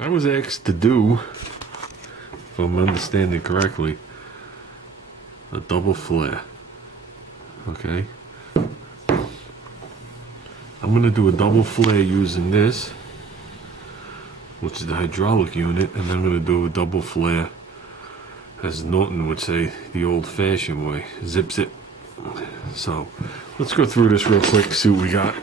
I was asked to do, if I'm understanding correctly, a double flare. Okay. I'm going to do a double flare using this, which is the hydraulic unit, and then I'm going to do a double flare, as Norton would say, the old-fashioned way, zips it. So let's go through this real quick, see what we got.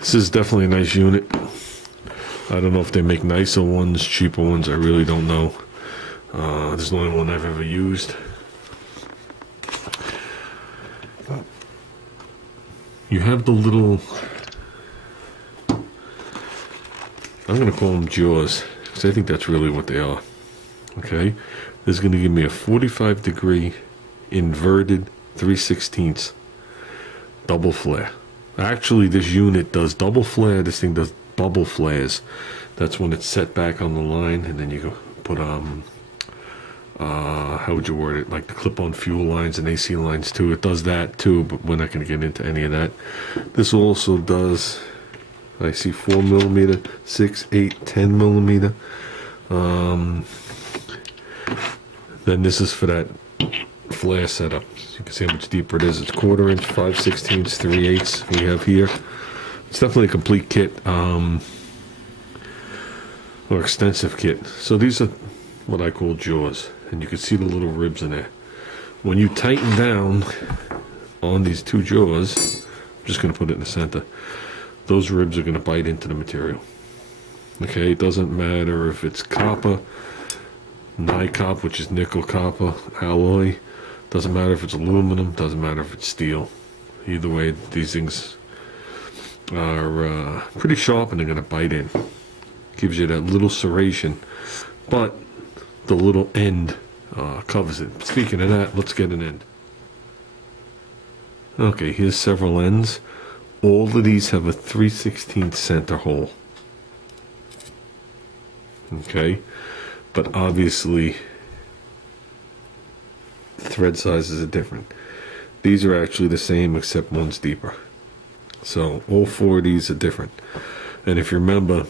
This is definitely a nice unit. I don't know if they make nicer ones, cheaper ones, I really don't know. This is the only one I've ever used. You have the little, I'm going to call them jaws, because I think that's really what they are. Okay, this is going to give me a 45-degree inverted 3/16 double flare. Actually, this unit does double flare. This thing does double flares. That's when it's set back on the line, and then you go put how would you word it? Like the clip-on fuel lines and AC lines too. It does that too, but we're not going to get into any of that. This also does, I see 4mm, 6, 8, 10mm. Then this is for that flare setup. So you can see how much deeper it is. It's 1/4 inch, 5/16, 3/8 we have here. It's definitely a complete kit, or extensive kit. So these are what I call jaws, and you can see the little ribs in there. When you tighten down on these two jaws, I'm just going to put it in the center, those ribs are going to bite into the material. Okay, it doesn't matter if it's copper, NiCop, which is nickel copper alloy, doesn't matter if it's aluminum, doesn't matter if it's steel. Either way, these things are pretty sharp and they're going to bite in. Gives you that little serration, but the little end covers it. Speaking of that, let's get an end. Okay, here's several ends. All of these have a 3/16 center hole. Okay, but obviously thread sizes are different. These are actually the same except one's deeper. So all 4 of these are different. And if you remember,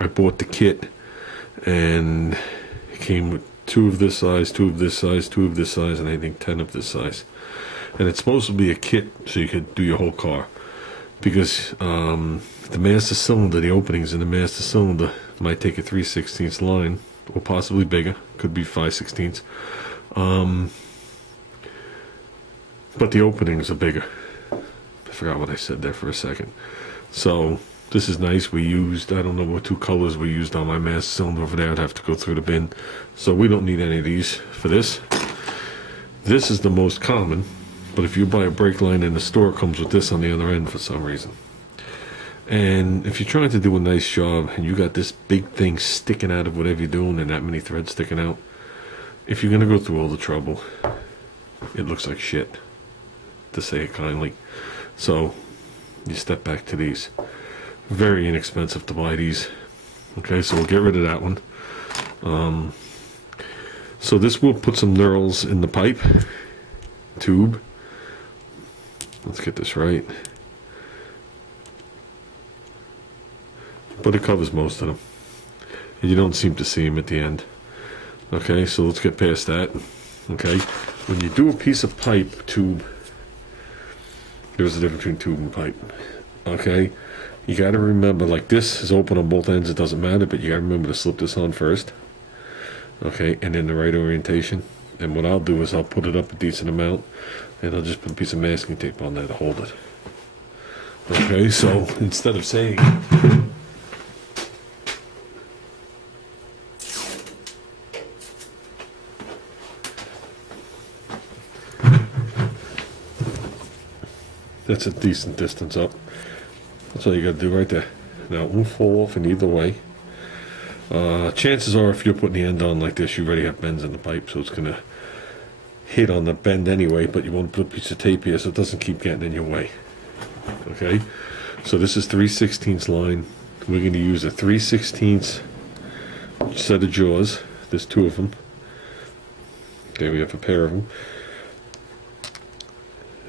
I bought the kit and it came with 2 of this size, 2 of this size, 2 of this size, and I think 10 of this size. And it's supposed to be a kit so you could do your whole car, because the master cylinder, the openings in the master cylinder might take a 3/16 line, or possibly bigger, could be 5/16. But the openings are bigger. I forgot what I said there for a second. So this is nice. We used, I don't know what 2 colors we used on my master cylinder over there. I'd have to go through the bin. So we don't need any of these for this. This is the most common, but if you buy a brake line in the store, it comes with this on the other end for some reason. And if you're trying to do a nice job and you got this big thing sticking out of whatever you're doing and that many threads sticking out, if you're going to go through all the trouble, it looks like shit, to say it kindly. So you step back to these. Very inexpensive to buy these. Okay, so we'll get rid of that one. So this will put some knurls in the pipe tube. Let's get this right. But it covers most of them, and you don't seem to see them at the end. Okay, so let's get past that. Okay, when you do a piece of pipe tube, there's a difference between tube and pipe. Okay, you got to remember, like this is open on both ends, it doesn't matter, but you got to remember to slip this on first. Okay, and in the right orientation. And what I'll do is I'll put it up a decent amount, and I'll just put a piece of masking tape on there to hold it. Okay, so instead of saying that's a decent distance up. That's all you got to do right there. Now it won't fall off in either way. Chances are, if you're putting the end on like this, you already have bends in the pipe, so it's going to hit on the bend anyway, but you want to put a piece of tape here so it doesn't keep getting in your way. Okay, so this is 3/16 line. We're going to use a 3/16 set of jaws. There's 2 of them. Okay, we have a pair of them.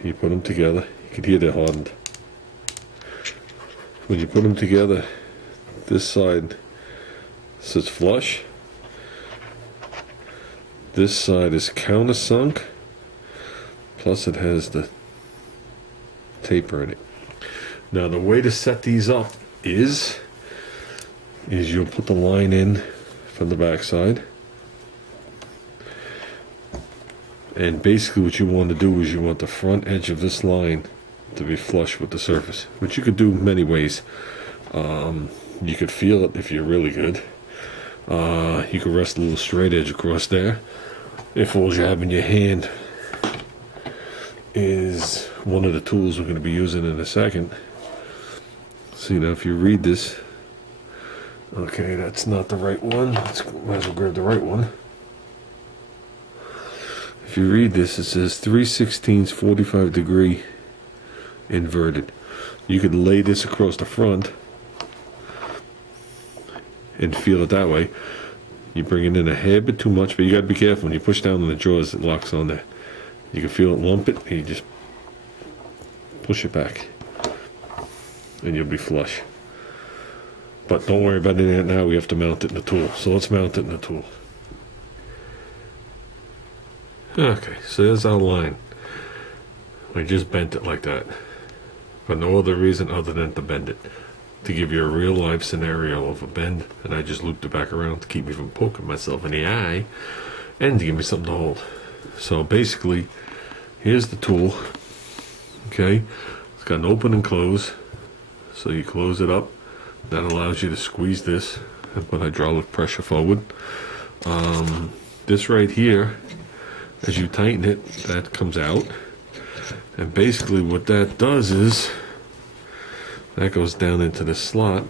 You put them together. You can hear they're hardened. When you put them together, this side sits flush. This side is countersunk. Plus it has the taper in it. Now the way to set these up is you'll put the line in from the back side. And basically what you want to do is you want the front edge of this line to be flush with the surface, which you could do many ways. You could feel it if you're really good. You could rest a little straight edge across there. If all you have in your hand is one of the tools we're going to be using in a second. See, now if you read this, okay, that's not the right one. Might as well grab the right one. If you read this, it says 3/16 45 degree inverted. You could lay this across the front and feel it that way. You bring it in a hair bit too much, but you gotta be careful. When you push down on the jaws, it locks on there. You can feel it lump it, and you just push it back, and you'll be flush. But don't worry about it now. We have to mount it in the tool. So let's mount it in the tool. Okay, so there's our line. We just bent it like that, for no other reason other than to bend it, to give you a real life scenario of a bend, and I just looped it back around to keep me from poking myself in the eye, and to give me something to hold. So basically, here's the tool. Okay, it's got an open and close, so you close it up. That allows you to squeeze this and put hydraulic pressure forward. This right here, as you tighten it, that comes out, and basically what that does is that goes down into the slot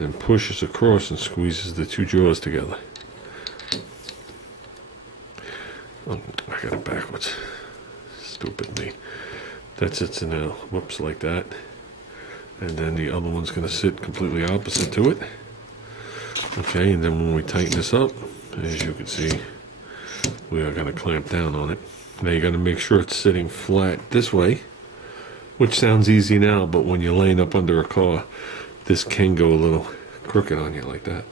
and pushes across and squeezes the two jaws together. Oh, I got it backwards. Stupid me. That sits in a whoops like that, and then the other one's going to sit completely opposite to it. Okay, and then when we tighten this up, as you can see, we are going to clamp down on it. Now you're going to make sure it's sitting flat this way, which sounds easy now, but when you're laying up under a car, this can go a little crooked on you like that.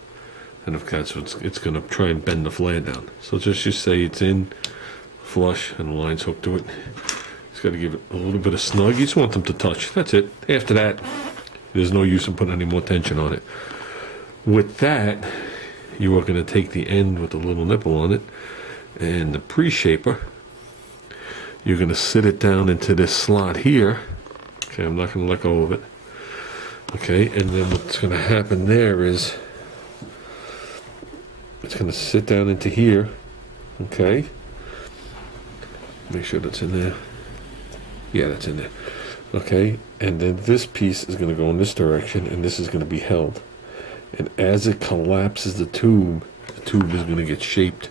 And if that's what it's going to try and bend the flat down. So just say it's in flush and the line's hooked to it. Just got to give it a little bit of snug. You just want them to touch. That's it. After that, there's no use in putting any more tension on it. With that, you are going to take the end with the little nipple on it and the pre-shaper. You're going to sit it down into this slot here. Okay, I'm not going to let go of it. Okay, and then what's going to happen there is it's going to sit down into here. Okay, make sure that's in there. Yeah, that's in there. Okay, and then this piece is going to go in this direction, and this is going to be held. And as it collapses the tube is going to get shaped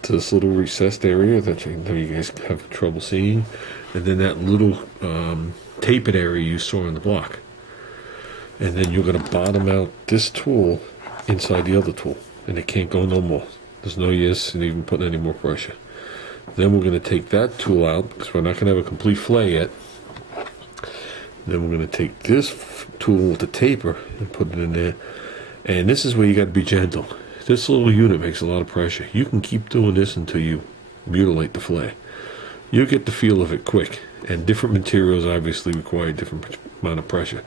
to this little recessed area that I know you guys have trouble seeing, and then that little tapered area you saw in the block. And then you're going to bottom out this tool inside the other tool, and it can't go no more. There's no use in even putting any more pressure. Then we're going to take that tool out because we're not going to have a complete flay yet. Then we're going to take this tool with the taper and put it in there. And this is where you got to be gentle. This little unit makes a lot of pressure. You can keep doing this until you mutilate the flay. You'll get the feel of it quick. And different materials obviously require a different amount of pressure.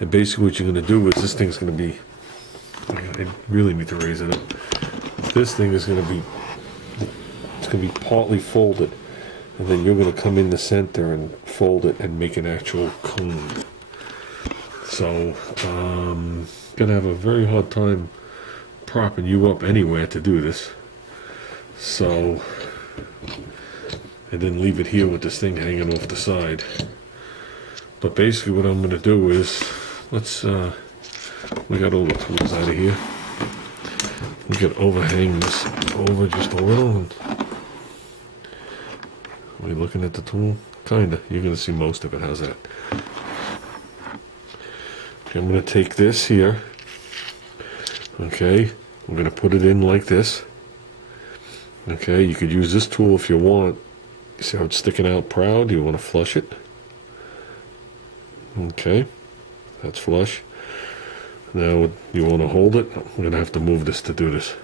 And basically what you're going to do is this thing's going to be, I really need to raise it up. This thing is going to be, it's going to be partly folded. And then you're going to come in the center and fold it and make an actual cone. So, going to have a very hard time propping you up anywhere to do this. So, and then leave it here with this thing hanging off the side. But basically what I'm going to do is, let's, we got all the tools out of here. We can overhang this over just a little. And are we looking at the tool? Kinda. You're going to see most of it. How's that? Okay, I'm going to take this here. Okay, I'm going to put it in like this. Okay, you could use this tool if you want. You see how it's sticking out proud? You want to flush it. Okay, that's flush. Now you want to hold it. I'm going to have to move this to do this.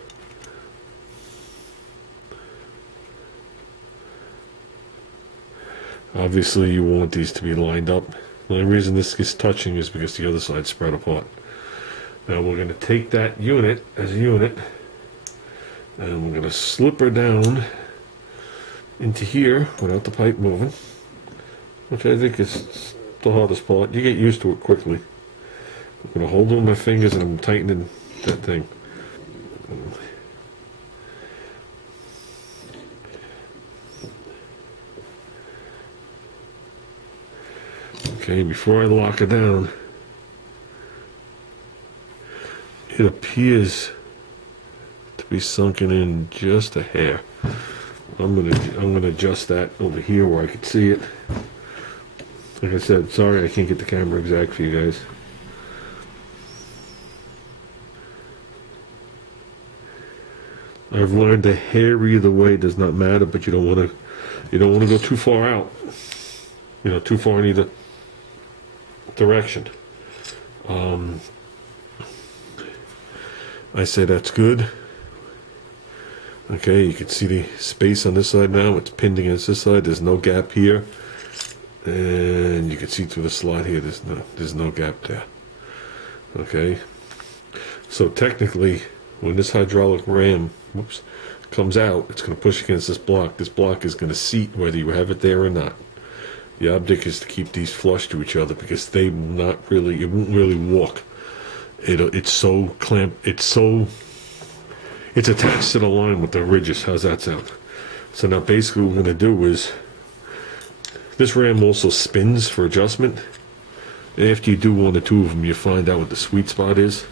Obviously you want these to be lined up. The only reason this is touching is because the other side's spread apart. Now we're going to take that unit as a unit and we're going to slip her down into here without the pipe moving, which I think is the hardest part. You get used to it quickly. I'm going to hold it with my fingers and I'm tightening that thing. Okay, before I lock it down, it appears to be sunken in just a hair. I'm gonna adjust that over here where I can see it. Like I said, sorry I can't get the camera exact for you guys. I've learned the hair either way does not matter, but you don't want to go too far out. You know, too far in either direction. I say that's good. Okay, you can see the space on this side now. It's pinned against this side. There's no gap here, and you can see through the slot here. There's no gap there. Okay, so technically, when this hydraulic ram, comes out, it's going to push against this block. This block is going to seat whether you have it there or not. The object is to keep these flush to each other because they will not really, it won't really walk. It's so clamped, it's attached to the line with the ridges. How's that sound? So now basically what we're going to do is, this ram also spins for adjustment. After you do one or two of them, you find out what the sweet spot is.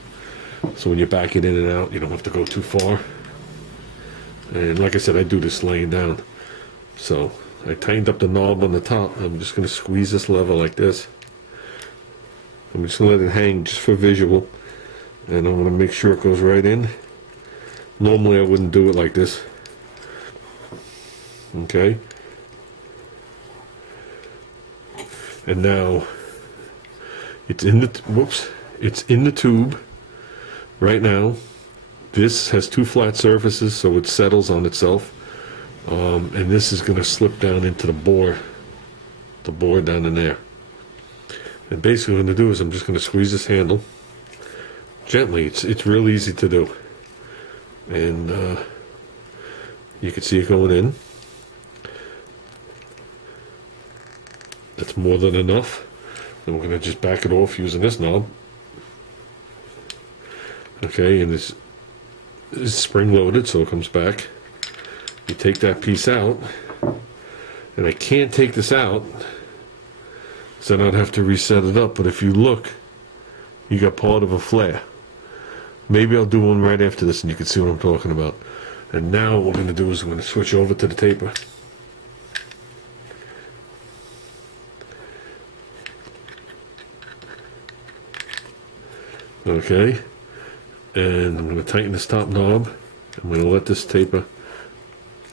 So when you back it in and out, you don't have to go too far. And like I said, I do this laying down. So I tightened up the knob on the top. I'm just going to squeeze this lever like this. I'm just going to let it hang just for visual. And I'm going to make sure it goes right in. Normally I wouldn't do it like this. Okay. And now it's in the it's in the tube right now. This has two flat surfaces, so it settles on itself. And this is going to slip down into the bore down in there. And basically what I'm going to do is I'm just going to squeeze this handle gently. It's real easy to do. And you can see it going in. That's more than enough. And we're going to just back it off using this knob. Okay, and this is spring loaded, so it comes back. You take that piece out, and I can't take this out, so then I'd have to reset it up. But if you look, you got part of a flare. Maybe I'll do one right after this, and you can see what I'm talking about. And now what we're going to do is we're going to switch over to the taper. Okay, and I'm going to tighten this top knob. I'm going to let this taper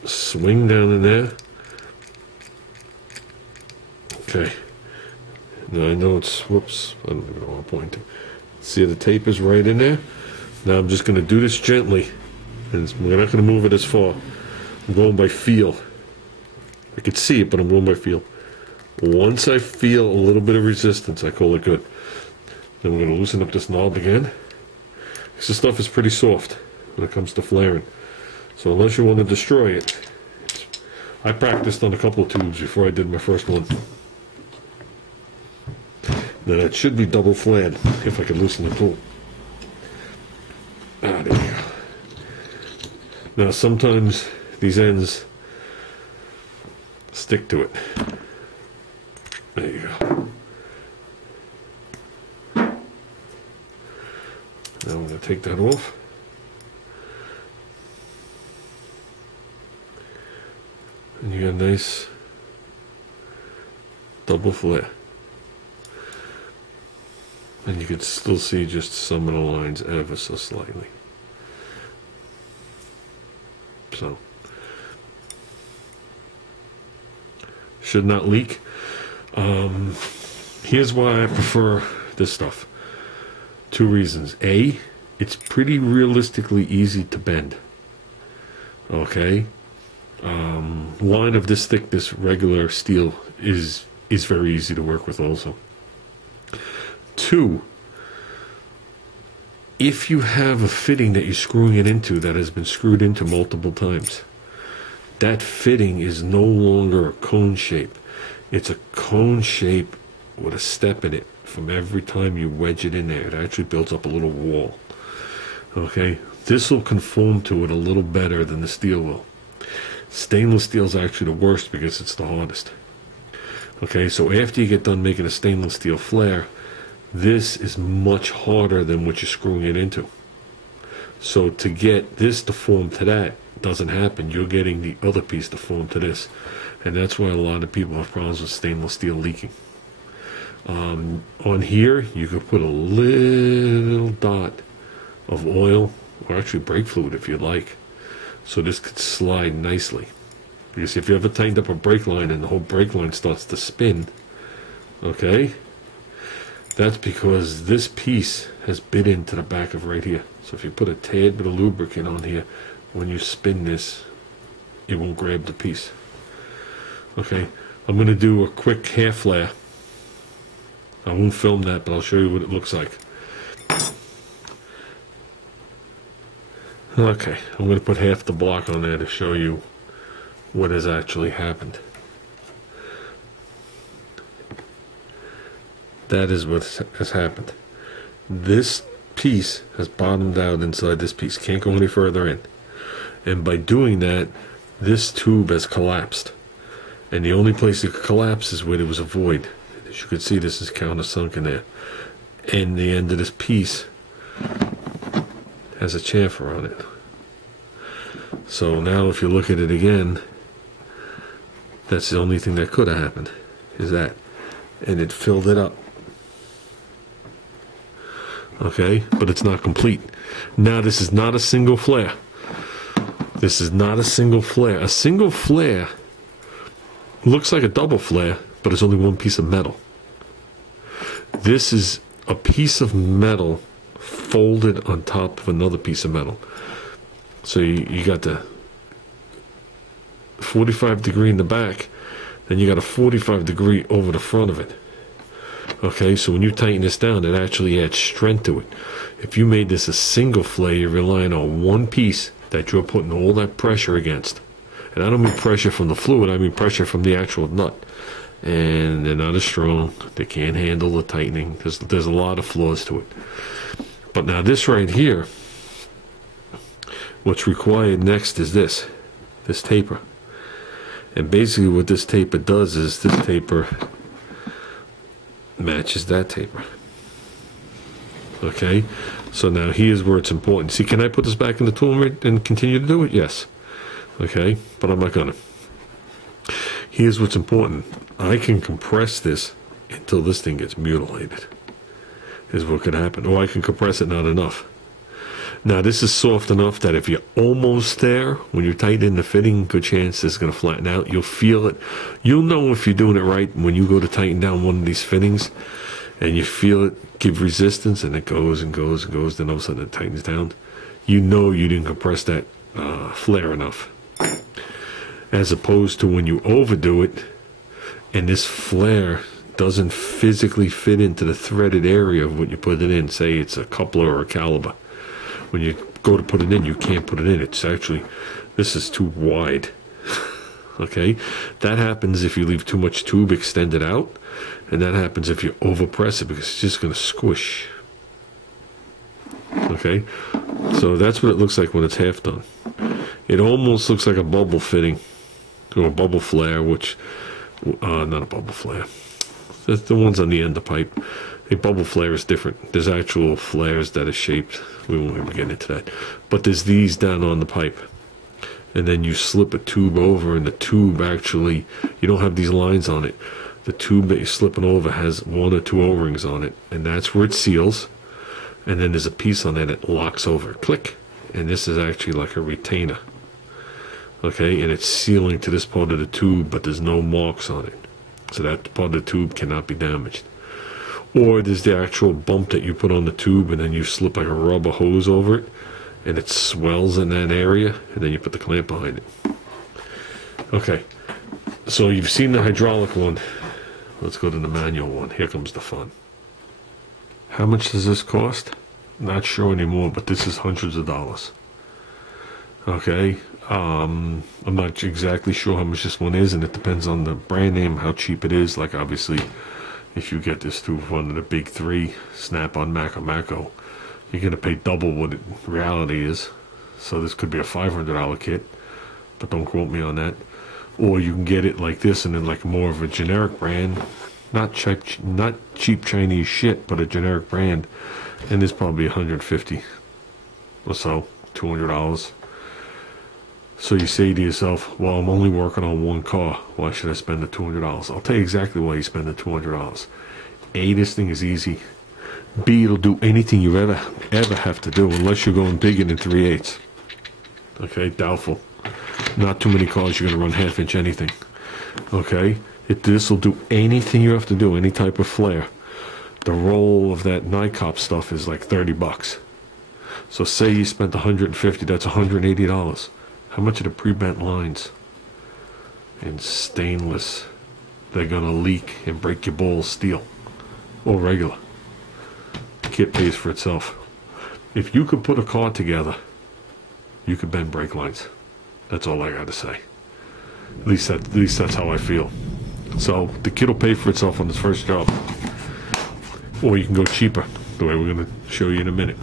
swing down in there. Okay. Now I know it's, whoops, I don't even know what I'm pointing. See the taper's right in there? Now I'm just going to do this gently. And we're not going to move it as far. I'm going by feel. I can see it, but I'm going by feel. Once I feel a little bit of resistance, I call it good. Then we're going to loosen up this knob again. This stuff is pretty soft when it comes to flaring. So unless you want to destroy it, I practiced on a couple of tubes before I did my first one. Now that should be double flared if I could loosen the tool. Ah, there you go. Now sometimes these ends stick to it. There you go. Now I'm going to take that off. And you got a nice double flare. And you can still see just some of the lines ever so slightly. So, should not leak. Here's why I prefer this stuff. 2 reasons. A, it's pretty realistically easy to bend. Okay, line of this thickness, regular steel is very easy to work with also. 2, if you have a fitting that you're screwing it into that has been screwed into multiple times, that fitting is no longer a cone shape. It's a cone shape with a step in it. From every time you wedge it in there, it actually builds up a little wall. Okay, this will conform to it a little better than the steel will. Stainless steel is actually the worst because it's the hardest. Okay, so after you get done making a stainless steel flare, this is much harder than what you're screwing it into. So to get this to form to that doesn't happen. You're getting the other piece to form to this, and that's why a lot of people have problems with stainless steel leaking. On here, you could put a little dot of oil, or actually brake fluid if you'd like, so this could slide nicely. Because if you ever tightened up a brake line and the whole brake line starts to spin, okay, that's because this piece has bit into the back of right here. So if you put a tad bit of lubricant on here, when you spin this, it won't grab the piece. Okay, I'm going to do a quick half flare. I won't film that, but I'll show you what it looks like. Okay, I'm going to put half the block on there to show you what has actually happened. That is what has happened. This piece has bottomed out inside this piece. Can't go any further in. And by doing that, this tube has collapsed. And the only place it could collapse is where there was a void. As you can see, this is countersunk in there. And the end of this piece has a chamfer on it. So now if you look at it again, that's the only thing that could have happened, is that. And it filled it up. Okay, but it's not complete. Now this is not a single flare. This is not a single flare. A single flare looks like a double flare, but it's only one piece of metal. This is a piece of metal folded on top of another piece of metal. So you got the 45 degree in the back, then you got a 45 degree over the front of it. Okay, so when you tighten this down, it actually adds strength to it. If you made this a single flare, you're relying on one piece that you're putting all that pressure against. And I don't mean pressure from the fluid, I mean pressure from the actual nut. And they're not as strong. They can't handle the tightening. There's a lot of flaws to it. But now this right here, what's required next is this taper. And basically what this taper does is this taper matches that taper. Okay, so now here's where it's important. See, can I put this back in the tool and continue to do it? Yes. Okay, but I'm not gonna. Here's what's important. I can compress this until this thing gets mutilated, is what could happen. Or I can compress it not enough. Now this is soft enough that if you're almost there, when you're tightening the fitting, good chance it's going to flatten out. You'll feel it. You'll know if you're doing it right when you go to tighten down one of these fittings and you feel it give resistance and it goes and goes and goes, then all of a sudden it tightens down. You know you didn't compress that flare enough. As opposed to when you overdo it and this flare doesn't physically fit into the threaded area of what you put it in. Say it's a coupler or a caliber. When you go to put it in, you can't put it in. It's actually, this is too wide. Okay? That happens if you leave too much tube extended out. And that happens if you overpress it because it's just going to squish. Okay? So that's what it looks like when it's half done. It almost looks like a bubble fitting. Or a bubble flare, which, not a bubble flare. That's the ones on the end of the pipe. A bubble flare is different. There's actual flares that are shaped. We won't ever get into that. But there's these down on the pipe. And then you slip a tube over, and the tube actually, you don't have these lines on it. The tube that you're slipping over has 1 or 2 O-rings on it. And that's where it seals. And then there's a piece on there that locks over. Click. And this is actually like a retainer. Okay, and it's sealing to this part of the tube, but there's no marks on it. So that part of the tube cannot be damaged. Or there's the actual bump that you put on the tube and then you slip like a rubber hose over it and it swells in that area and then you put the clamp behind it. Okay, so you've seen the hydraulic one. Let's go to the manual one. Here comes the fun. How much does this cost? Not sure anymore, but this is hundreds of dollars. Okay, I'm not exactly sure how much this one is, and it depends on the brand name, how cheap it is. Like obviously, if you get this through one of the big three, Snap-on, Mako, you're gonna pay double what it reality is. So this could be a $500 kit, but don't quote me on that. Or you can get it like this, and then like more of a generic brand, not cheap Chinese shit, but a generic brand, and it's probably 150 or so, $200. So you say to yourself, well, I'm only working on one car. Why should I spend the $200? I'll tell you exactly why you spend the $200. A, this thing is easy. B, it'll do anything you ever have to do, unless you're going bigger than 3/8. Okay, doubtful. Not too many cars you're going to run half-inch anything. Okay, this will do anything you have to do, any type of flare. The roll of that Nikop stuff is like $30. So say you spent $150, that's $180. How much are the pre-bent lines? In stainless, they're gonna leak and break your balls steel or regular. The kit pays for itself. If you could put a car together, you could bend brake lines. That's all I gotta say. At least that's how I feel. So the kit will pay for itself on its first job, or you can go cheaper, the way we're gonna show you in a minute.